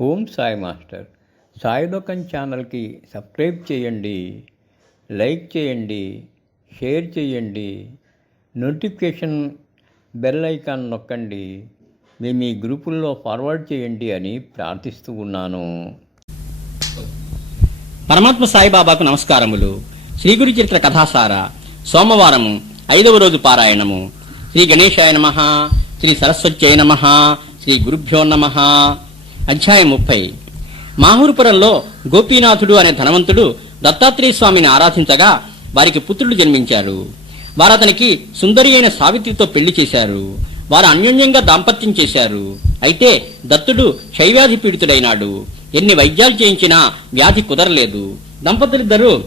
ఓం Sai master. సాయిలోకం ఛానల్కి subscribe చేయండి like చేయండి షేర్ చేయండి నోటిఫికేషన్ బెల్ ఐకాన్ నొక్కండి మేము మీ గ్రూపుల్లో ఫార్వర్డ్ చేయండి అని ప్రార్థిస్తూ ఉన్నాను. పరమాత్మ సాయిబాబాకు నమస్కారములు. శ్రీ గురు చరిత్ర కథాసార సోమవారము ఐదవ రోజు పారాయణము. శ్రీ గణేశాయ నమ శ్రీ సరస్వత్యయ నమ శ్రీ గురుభ్యో నమ. అధ్యాయం ముప్పై. మాహూరుపురంలో గోపీనాథుడు అనే ధనవంతుడు దత్తాత్రేయ స్వామిని ఆరాధించగా వారికి పుత్రుడు జన్మించారు. వారతనికి సుందరి అయిన సావిత్రితో పెళ్ళి చేశారు. వారు అన్యోన్యంగా దాంపత్యం చేశారు. అయితే దత్తుడు క్షయవ్యాధి పీడితుడైనాడు. ఎన్ని వైద్యాలు చేయించినా వ్యాధి కుదరలేదు. దంపతులిద్దరూ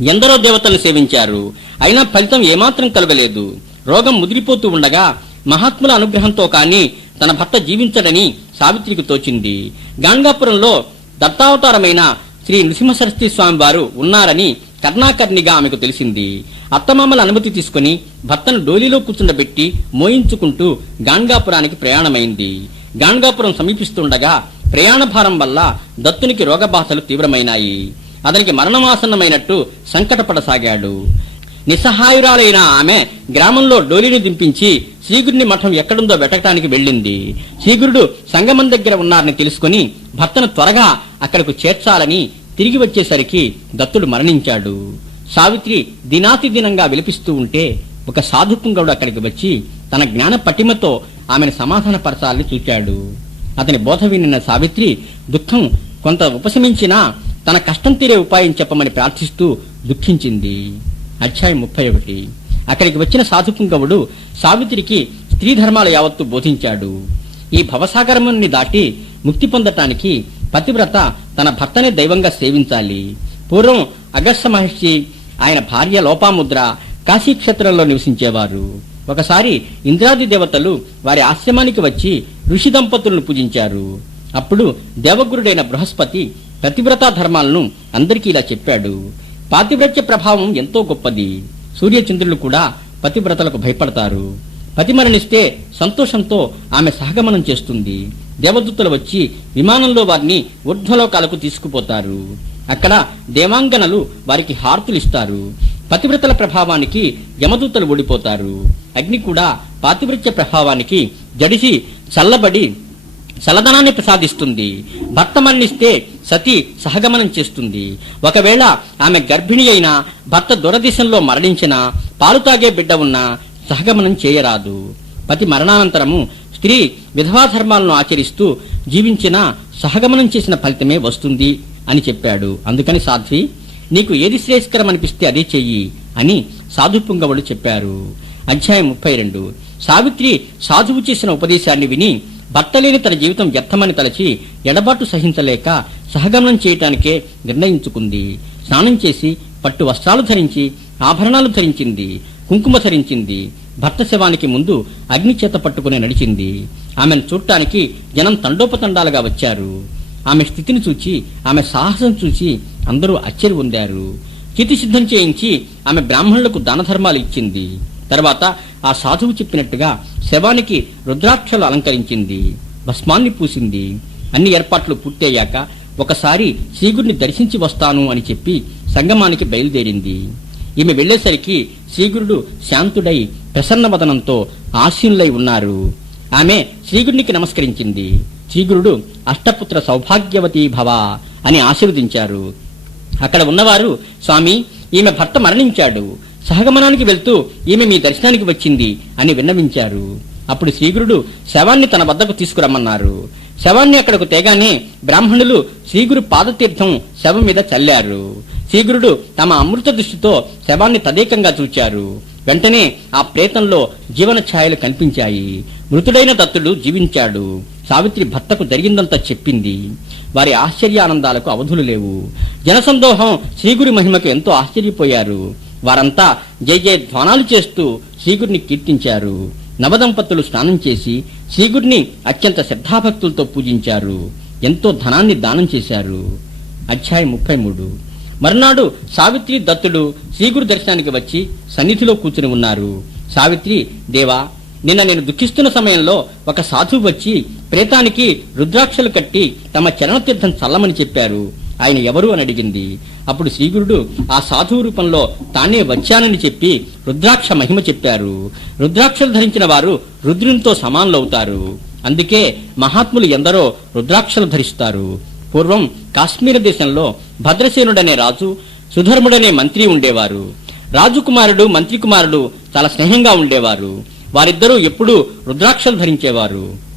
ఎందరో దేవతలను సేవించారు. అయినా ఫలితం ఏమాత్రం కలగలేదు. రోగం ముదిరిపోతూ ఉండగా మహాత్ముల అనుగ్రహంతో కానీ తన భర్త జీవించడని సావిత్రికి తోచింది. గాంగాపురంలో దత్తావతారమైన శ్రీ నృసింహ సరస్వతి స్వామి వారు ఉన్నారని కర్ణాకర్ణిగా ఆమెకు తెలిసింది. అత్తమామల అనుమతి తీసుకుని భర్తను డోలీలో కూర్చుండబెట్టి మోయించుకుంటూ గాంగాపురానికి ప్రయాణమైంది. గాంగాపురం సమీపిస్తుండగా ప్రయాణ భారం వల్ల దత్తునికి రోగబాధలు తీవ్రమైనాయి. అతనికి మరణమాసన్నమైనట్టు సంకటపడసాగాడు. నిస్సహాయురాలైన ఆమె గ్రామంలో డోలిని దింపించి శ్రీగురిని మఠం ఎక్కడుందో వెతకటానికి వెళ్ళింది. శ్రీగురుడు సంగమం దగ్గర ఉన్నారని తెలుసుకుని భర్తను త్వరగా అక్కడకు చేర్చాలని తిరిగి వచ్చేసరికి దత్తుడు మరణించాడు. సావిత్రి దినాతి దినంగా విలపిస్తూ ఉంటే ఒక సాధుపుంగవుడు అక్కడికి వచ్చి తన జ్ఞాన పటిమతో ఆమెను సమాధానపరచాలని చూచాడు. అతని బోధ వినిన సావిత్రి దుఃఖం కొంత ఉపశమించినా తన కష్టం తీరే ఉపాయం చెప్పమని ప్రార్థిస్తూ దుఃఖించింది. అధ్యాయం ముప్పై ఒకటి. అక్కడికి వచ్చిన సాధుపుంగవుడు సావిత్రికి స్త్రీ ధర్మాల యావత్తు బోధించాడు. ఈ భవసాగరముని దాటి ముక్తి పొందటానికి పతివ్రత తన భర్తనే దైవంగా సేవించాలి. పూర్వం అగస్త మహర్షి ఆయన భార్య లోపాముద్ర కాశీక్షేత్రంలో నివసించేవారు. ఒకసారి ఇంద్రాది దేవతలు వారి ఆశ్రమానికి వచ్చి ఋషి దంపతులను పూజించారు. అప్పుడు దేవగురుడైన బృహస్పతి పతివ్రతా ధర్మాలను అందరికీ ఇలా చెప్పాడు. పాతివ్రత్య ప్రభావం ఎంతో గొప్పది. సూర్యచంద్రులు కూడా పతివ్రతలకు భయపడతారు. పతి మరణిస్తే సంతోషంతో ఆమె సహగమనం చేస్తుంది. దేవదూతలు వచ్చి విమానంలో వారిని ఊర్ధ్వలోకాలకు తీసుకుపోతారు. అక్కడ దేవాంగనలు వారికి హారతులిస్తారు. పతివ్రతల ప్రభావానికి యమదూతలు ఓడిపోతారు. అగ్ని కూడా పాతివృత్య ప్రభావానికి జడిసి చల్లబడి చల్లదనాన్ని ప్రసాదిస్తుంది. భర్త మరణిస్తే సతి సహగమనం చేస్తుంది. ఒకవేళ ఆమె గర్భిణి అయినా భర్త దురదిశంలో మరణించినా పాలు తాగే బిడ్డ ఉన్నా సహగమనం చేయరాదు. పతి మరణానంతరము స్త్రీ విధవా ధర్మాలను ఆచరిస్తూ జీవించిన సహగమనం చేసిన ఫలితమే వస్తుంది అని చెప్పాడు. అందుకని సాధ్వి నీకు ఏది శ్రేయస్కరం అనిపిస్తే అదే చెయ్యి అని సాధుపుంగవుడు చెప్పారు. అధ్యాయం ముప్పై రెండు. సావిత్రి సాధువు చేసిన ఉపదేశాన్ని విని భర్త లేని తన జీవితం వ్యర్థమని తలచి ఎడబాటు సహించలేక సహగమనం చేయటానికే నిర్ణయించుకుంది. స్నానం చేసి పట్టు వస్త్రాలు ధరించి ఆభరణాలు ధరించింది కుంకుమ ధరించింది. భర్త శవానికి ముందు అగ్ని చేత పట్టుకుని నడిచింది. ఆమెను చూడటానికి జనం తండోపతండాలుగా వచ్చారు. ఆమె స్థితిని చూచి ఆమె సాహసం చూసి అందరూ ఆశ్చర్య పొందారు. చితి సిద్ధం చేయించి ఆమె బ్రాహ్మణులకు దాన ధర్మాలు ఇచ్చింది. తర్వాత ఆ సాధువు చెప్పినట్టుగా శవానికి రుద్రాక్షలు అలంకరించింది భస్మాన్ని పూసింది. అన్ని ఏర్పాట్లు పూర్తయ్యాక ఒకసారి శ్రీగుడిని దర్శించి వస్తాను అని చెప్పి సంగమానికి బయలుదేరింది. ఈమె వెళ్ళేసరికి శ్రీగురుడు శాంతుడై ప్రసన్నవదనంతో ఆశీనులై ఉన్నారు. ఆమె శ్రీగురునికి నమస్కరించింది. శ్రీగురుడు అష్టపుత్ర సౌభాగ్యవతి భవ అని ఆశీర్వదించారు. అక్కడ ఉన్నవారు స్వామి ఈమె భర్త మరణించాడు. సహగమనానికి వెళ్తూ ఈమె మీ దర్శనానికి వచ్చింది అని విన్నవించారు. అప్పుడు శ్రీగురుడు శవాన్ని తన వద్దకు తీసుకురమ్మన్నారు. శవాన్ని అక్కడకు తేగానే బ్రాహ్మణులు శ్రీగురు పాదతీర్థం శవం మీద చల్లారు. శ్రీగురుడు తమ అమృత దృష్టితో శవాన్ని తదేకంగా చూచారు. వెంటనే ఆ ప్రేతంలో జీవన ఛాయలు కనిపించాయి. మృతుడైన దత్తుడు జీవించాడు. సావిత్రి భర్తకు జరిగిందంతా చెప్పింది. వారి ఆశ్చర్యానందాలకు అవధులు లేవు. జనసందోహం శ్రీగురి మహిమకు ఎంతో ఆశ్చర్యపోయారు. వారంతా జయ జయ ధ్వానాలు చేస్తూ శ్రీగుడిని కీర్తించారు. నవదంపతులు స్నానం చేసి శ్రీగుడిని అత్యంత శ్రద్ధాభక్తులతో పూజించారు. ఎంతో ధనాన్ని దానం చేశారు. అధ్యాయం ముప్పై మూడు. మర్నాడు సావిత్రి దత్తుడు శ్రీగురు దర్శనానికి వచ్చి సన్నిధిలో కూర్చుని ఉన్నారు. సావిత్రి దేవా నిన్న నేను దుఃఖిస్తున్న సమయంలో ఒక సాధువు వచ్చి ప్రేతానికి రుద్రాక్షలు కట్టి తమ చరణతీర్థం చల్లమని చెప్పారు. ఆయన ఎవరు అని అడిగింది. అప్పుడు శ్రీగురుడు ఆ సాధువు రూపంలో తానే వచ్చానని చెప్పి రుద్రాక్ష మహిమ చెప్పారు. రుద్రాక్షలు ధరించిన వారు రుద్రునితో సమానులవుతారు అందుకే మహాత్ములు ఎందరో రుద్రాక్షలు ధరిస్తారు. పూర్వం కాశ్మీర దేశంలో భద్రసేనుడనే రాజు సుధర్ముడనే మంత్రి ఉండేవారు. రాజుకుమారుడు మంత్రి కుమారుడు చాలా స్నేహంగా ఉండేవారు. వారిద్దరూ ఎప్పుడూ రుద్రాక్షలు ధరించేవారు.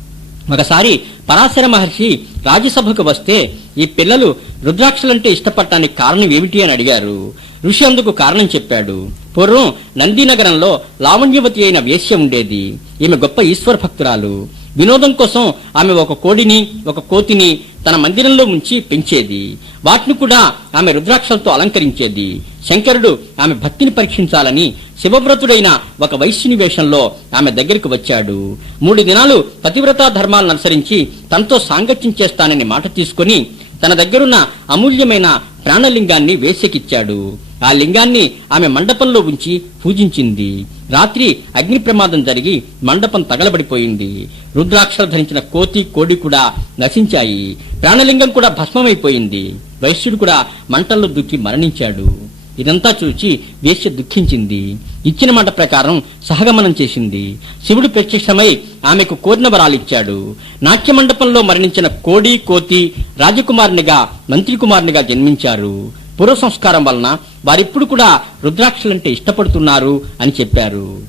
ఒకసారి పరాశర మహర్షి రాజ్యసభకు వస్తే ఈ పిల్లలు రుద్రాక్షలంటే ఇష్టపడటానికి కారణం ఏమిటి అని అడిగారు. ఋషి అందుకు కారణం చెప్పాడు. పూర్వం నందీనగరంలో లావణ్యవతి అయిన వేశ్య ఉండేది. ఈమె గొప్ప ఈశ్వర భక్తురాలు. వినోదం కోసం ఆమె ఒక కోడిని ఒక కోతిని తన మందిరంలో ముంచి పెంచేది. వాటిని కూడా ఆమె రుద్రాక్షలతో అలంకరించేది. శంకరుడు ఆమె భక్తిని పరీక్షించాలని శివవ్రతుడైన ఒక వైశ్యుని వేషంలో ఆమె దగ్గరికి వచ్చాడు. మూడు దినాలు పతివ్రతా ధర్మాలను అనుసరించి తనతో సాంగత్యం చేస్తానని మాట తీసుకొని తన దగ్గరున్న అమూల్యమైన ప్రాణలింగాన్ని వేశ్యకిచ్చాడు. ఆ లింగాన్ని ఆమె మండపంలో ఉంచి పూజించింది. రాత్రి అగ్ని ప్రమాదం జరిగి మండపం తగలబడిపోయింది. రుద్రాక్షలు ధరించిన కోతి కోడి కూడా నశించాయి. ప్రాణలింగం కూడా భస్మమైపోయింది. వైశ్యుడు కూడా మంటల్లో దుక్కి మరణించాడు. ఇదంతా చూచి వేశ్య దుఃఖించింది. ఇచ్చిన మాట ప్రకారం సహగమనం చేసింది. శివుడు ప్రత్యక్షమై ఆమెకు కోరిన వరాలిచ్చాడు నాట్య మండపంలో మరణించిన కోడి కోతి రాజకుమారునిగా మంత్రికుమారునిగా జన్మించారు. పూర్వ సంస్కారం వలన వారిప్పుడు కూడా రుద్రాక్షలంటే ఇష్టపడుతున్నారు అని చెప్పారు.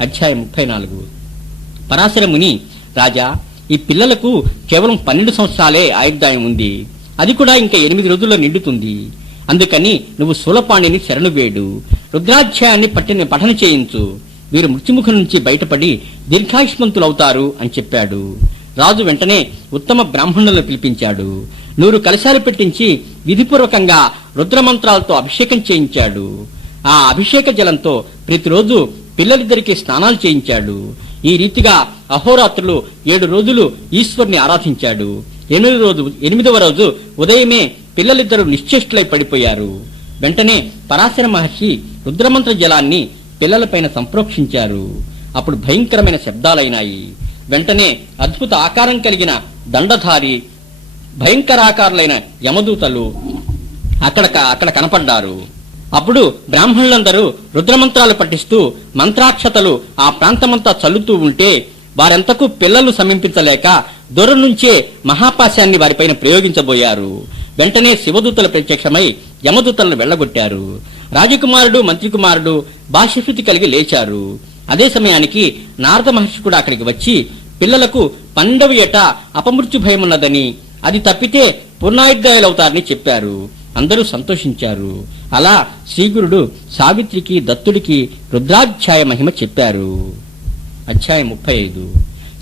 అధ్యాయం ముప్పై నాలుగు. పరాశరముని రాజా ఈ పిల్లలకు కేవలం పన్నెండు సంవత్సరాలే ఆయుర్దాయం ఉంది. అది కూడా ఇంకా ఎనిమిది రోజుల్లో నిండుతుంది. అందుకని నువ్వు శూలపాణిని శరణు వేడు. రుద్రాధ్యాయాన్ని పట్టిన పఠన చేయించు. వీరు మృత్యుముఖం నుంచి బయటపడి దీర్ఘాయుష్మంతులవుతారు అని చెప్పాడు. రాజు వెంటనే ఉత్తమ బ్రాహ్మణులను పిలిపించాడు. నూరు కలశాలు పెట్టించి విధిపూర్వకంగా రుద్రమంత్రాలతో అభిషేకం చేయించాడు. ఆ అభిషేక జలంతో ప్రతిరోజు పిల్లలిద్దరికీ స్నానాలు చేయించాడు. ఈ రీతిగా అహోరాత్రులు ఏడు రోజులు ఈశ్వర్ని ఆరాధించాడు. ఎనిమిది రోజు ఎనిమిదవ రోజు ఉదయమే పిల్లలిద్దరూ నిశ్చేష్టులై పడిపోయారు. వెంటనే పరాశర మహర్షి రుద్రమంత్ర జలాన్ని పిల్లలపైన సంప్రోక్షించారు. అప్పుడు భయంకరమైన శబ్దాలైనాయి. వెంటనే అద్భుత ఆకారం కలిగిన దండధారి భయంకరాకారులైన యమదూతలు అక్కడ అక్కడ కనపడ్డారు. అప్పుడు బ్రాహ్మణులందరూ రుద్రమంత్రాలు పఠిస్తూ మంత్రాక్షతలు ఆ ప్రాంతమంతా చల్లుతూ ఉంటే వారెంతకు పిల్లలు సమీపించలేక దూరం నుంచే మహాపాశాన్ని వారిపైన ప్రయోగించబోయారు. వెంటనే శివదూతలు ప్రత్యక్షమై యమదూతలను వెళ్ళగొట్టారు. రాజకుమారుడు మంత్రికుమారుడు కుమారుడు కలిగి లేచారు. అదే సమయానికి నారద మహర్షి కూడా అక్కడికి వచ్చి పిల్లలకు పన్నెండవ ఏట అపమృత్యు భయమున్నదని అది తప్పితే పూర్ణాయుద్ధాయులవుతారని చెప్పారు. అందరూ సంతోషించారు. అలా శ్రీగురుడు సావిత్రికి దత్తుడికి రుద్రాధ్యాయ మహిమ చెప్పారు. అధ్యాయం ముప్పై ఐదు.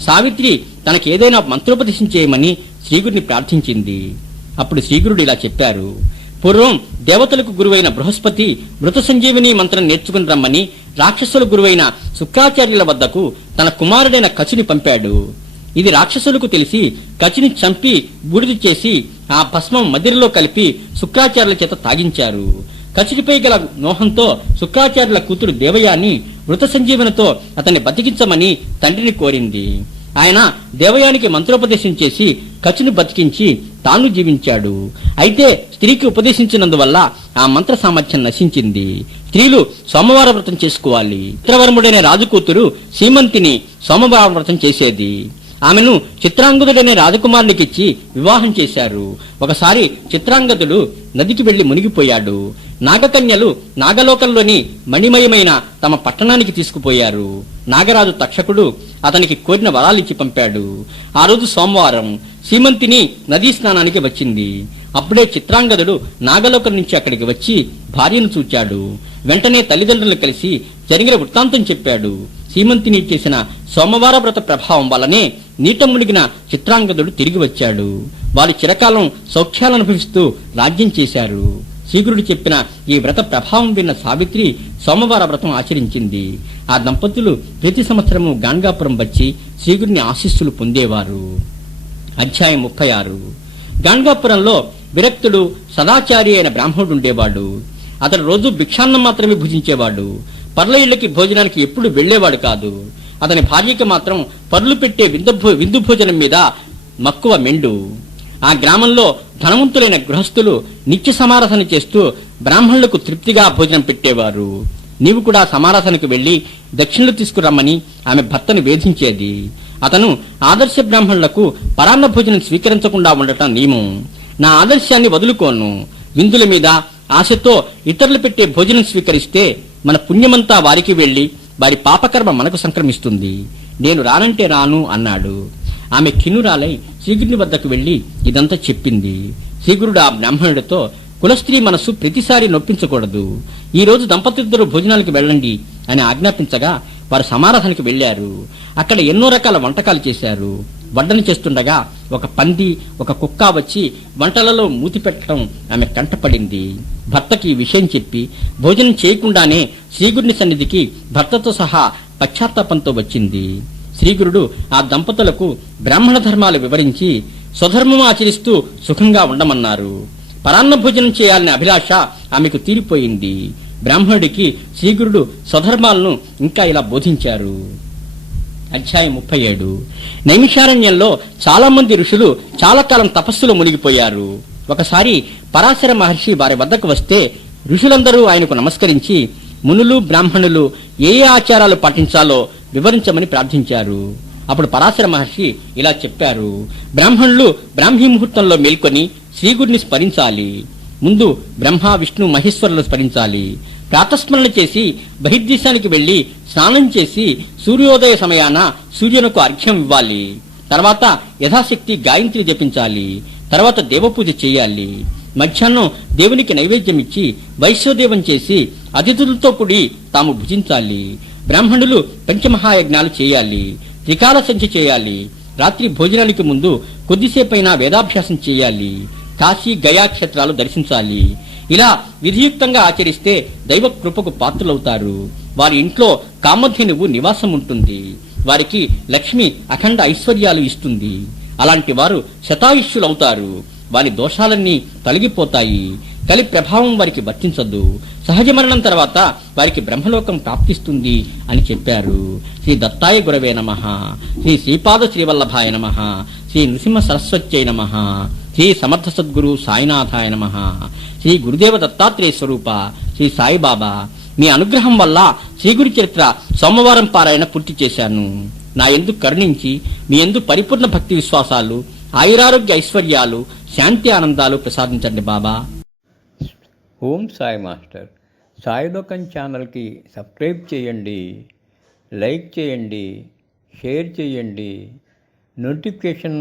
సావిత్రి తనకి ఏదైనా మంత్రోపదేశం చేయమని శ్రీగురిని ప్రార్థించింది. అప్పుడు శ్రీగురుడు ఇలా చెప్పారు. పూర్వం దేవతలకు గురువైన బృహస్పతి మృత సంజీవిని మంత్రం నేర్చుకుని రమ్మని రాక్షసుల గురువైన శుక్రాచార్యుల వద్దకు తన కుమారుడైన కచిని పంపాడు. ఇది రాక్షసులకు తెలిసి కచిని చంపి బూడిద చేసి ఆ భస్మం మదిరలో కలిపి శుక్రాచార్యుల చేత తాగించారు. కచిడిపై గల మోహంతో శుక్రాచార్యుల కూతురు దేవయాని మృత సంజీవనతో అతన్ని బతికించమని తండ్రిని కోరింది. ఆయన దేవయానికి మంత్రోపదేశం చేసి కచిని బతికించి తాను జీవించాడు. అయితే స్త్రీకి ఉపదేశించినందువల్ల ఆ మంత్ర సామర్థ్యం నశించింది. స్త్రీలు సోమవార వ్రతం చేసుకోవాలి. చిత్రవర్ముడైన రాజుకూతురు సీమంతిని సోమవార వ్రతం చేసేది. ఆమెను చిత్రాంగదుడనే రాజకుమారునికిచ్చి వివాహం చేశారు. ఒకసారి చిత్రాంగదుడు నదికి వెళ్ళి మునిగిపోయాడు. నాగకన్యలు నాగలోకంలోని మణిమయమైన తమ పట్టణానికి తీసుకుపోయారు. నాగరాజు తక్షకుడు అతనికి కోరిన వరాలిచ్చి పంపాడు. ఆ రోజు సోమవారం సీమంతిని నదీ స్నానానికి వచ్చింది. అప్పుడే చిత్రాంగదుడు నాగలోకం నుంచి అక్కడికి వచ్చి భార్యను చూచాడు. వెంటనే తల్లిదండ్రులు కలిసి జరిగిన వృత్తాంతం చెప్పాడు. సీమంతిని చేసిన సోమవార వ్రత ప్రభావం వల్లనే నీట మునిగిన చిత్రాంగదుడు తిరిగి వచ్చాడు. వారు చిరకాలం సౌఖ్యాలు అనుభవిస్తూ రాజ్యం చేశారు. శీఘ్రుడు చెప్పిన ఈ వ్రత ప్రభావం విన్న సావిత్రి సోమవార వ్రతం ఆచరించింది. ఆ దంపతులు ప్రతి సంవత్సరము గాంగాపురం వచ్చి శ్రీగురుని ఆశీస్సులు పొందేవారు. అధ్యాయం ముప్పై ఆరు. గాన్గాపురంలో విరక్తుడు సదాచారి అయిన బ్రాహ్మణుడు ఉండేవాడు. అతడు రోజు భిక్షాన్నం మాత్రమే భుజించేవాడు. పర్ల ఇళ్ళకి భోజనానికి ఎప్పుడు వెళ్ళేవాడు కాదు. అతని భార్యకి మాత్రం పర్లు పెట్టే విందు విందు భోజనం మీద మక్కువ మెండు. ఆ గ్రామంలో ధనవంతులైన గృహస్థులు నిత్య సమారసన చేస్తూ బ్రాహ్మణులకు తృప్తిగా భోజనం పెట్టేవారు. నీవు కూడా సమారసనకు వెళ్ళి దక్షిణలు తీసుకురమ్మని ఆమె భర్తను వేధించేది. అతను ఆదర్శ బ్రాహ్మణులకు పరాన్న భోజనం స్వీకరించకుండా ఉండటం నియమం. నా ఆదర్శాన్ని వదులుకోను. విందుల మీద ఆశతో ఇతరులు పెట్టే భోజనం స్వీకరిస్తే మన పుణ్యమంతా వారికి వెళ్ళి వారి పాపకర్మ మనకు సంక్రమిస్తుంది. నేను రానంటే రాను అన్నాడు. ఆమె కిన్నురాలై శ్రీగురుని వద్దకు వెళ్ళి ఇదంతా చెప్పింది. శ్రీగురుడు ఆ బ్రాహ్మణుడితో కులస్త్రీ మనస్సు ప్రతిసారి నొప్పించకూడదు. ఈ రోజు భోజనాలకు వెళ్ళండి అని ఆజ్ఞాపించగా వారు సమారాధనకి వెళ్ళారు అక్కడ ఎన్నో రకాల వంటకాలు చేశారు. వడ్డన చేస్తుండగా ఒక పంది ఒక కుక్క వచ్చి వంటలలో మూతి పెట్టడం ఆమె కంటపడింది భర్తకి ఈ విషయం చెప్పి భోజనం చేయకుండానే శ్రీగురుని సన్నిధికి భర్తతో సహా పశ్చాత్తాపంతో వచ్చింది. శ్రీగురుడు ఆ దంపతులకు బ్రాహ్మణ ధర్మాలు వివరించి స్వధర్మం ఆచరిస్తూ సుఖంగా ఉండమన్నారు. పరాన్న భోజనం చేయాలనే అభిలాష ఆమెకు తీరిపోయింది. బ్రాహ్మణుడికి శ్రీగురుడు స్వధర్మాలను ఇంకా ఇలా బోధించారు. అధ్యాయం ముప్పై ఏడు. నైమిషారణ్యంలో చాలా మంది ఋషులు చాలా కాలం తపస్సులో మునిగిపోయారు. ఒకసారి పరాశర మహర్షి వారి వద్దకు వస్తే ఋషులందరూ ఆయనకు నమస్కరించి మునులు బ్రాహ్మణులు ఏ ఏ ఆచారాలు పాటించాలో వివరించమని ప్రార్థించారు. అప్పుడు పరాశర మహర్షి ఇలా చెప్పారు. బ్రాహ్మణులు బ్రాహ్మీ ముహూర్తంలో మేల్కొని శ్రీగుడిని స్మరించాలి. ముందు బ్రహ్మ విష్ణు మహేశ్వరులు స్మరించాలి. ప్రాతస్మరణ చేసి బహిర్దేశానికి వెళ్ళి స్నానం చేసి సూర్యోదయ సమయాన సూర్యునకు అర్ఘ్యం ఇవ్వాలి. తర్వాత యథాశక్తి గాయత్రి జపించాలి. తర్వాత దేవపూజ చేయాలి. మధ్యాహ్నం దేవునికి నైవేద్యం ఇచ్చి వైశ్వదేవం చేసి అతిథులతో కూడి తాము భుజించాలి. బ్రాహ్మణులు పంచమహాయజ్ఞాలు చేయాలి. త్రికాల సంఖ్య చేయాలి. రాత్రి భోజనానికి ముందు కొద్దిసేపైనా వేదాభ్యాసం చేయాలి. కాశీ గయా క్షేత్రాలు దర్శించాలి. ఇలా విధియుక్తంగా ఆచరిస్తే దైవ కృపకు పాత్రులవుతారు. వారి ఇంట్లో కామధేనువు నివాసం ఉంటుంది. వారికి లక్ష్మి అఖండ ఐశ్వర్యాలు ఇస్తుంది. అలాంటి వారు శతాయుష్యులవుతారు. వారి దోషాలన్నీ తొలగిపోతాయి. కలి ప్రభావం వారికి వర్తించదు. సహజ మరణం తర్వాత వారికి బ్రహ్మలోకం ప్రాప్తిస్తుంది అని చెప్పారు. శ్రీ దత్తాయ గురవే నమ. శ్రీ శ్రీపాద శ్రీవల్లభాయ నమ. శ్రీ నృసింహ సరస్వత్యై నమ. శ్రీ సమర్థ సద్గురు సాయినాథాయ నమ. శ్రీ గురుదేవ దత్తాత్రేయ స్వరూప శ్రీ సాయిబాబా మీ అనుగ్రహం వల్ల శ్రీ గురు చరిత్ర సోమవారం పారాయణ పూర్తి చేశాను. నా ఎందు కరుణించి మీ ఎందు పరిపూర్ణ భక్తి విశ్వాసాలు ఆయురారోగ్య ఐశ్వర్యాలు శాంతి ఆనందాలు ప్రసాదించండి బాబా. ఓం సాయి మాస్టర్. సాయిలోకం ఛానల్కి సబ్స్క్రైబ్ చేయండి లైక్ చేయండి షేర్ చేయండి. నోటిఫికేషన్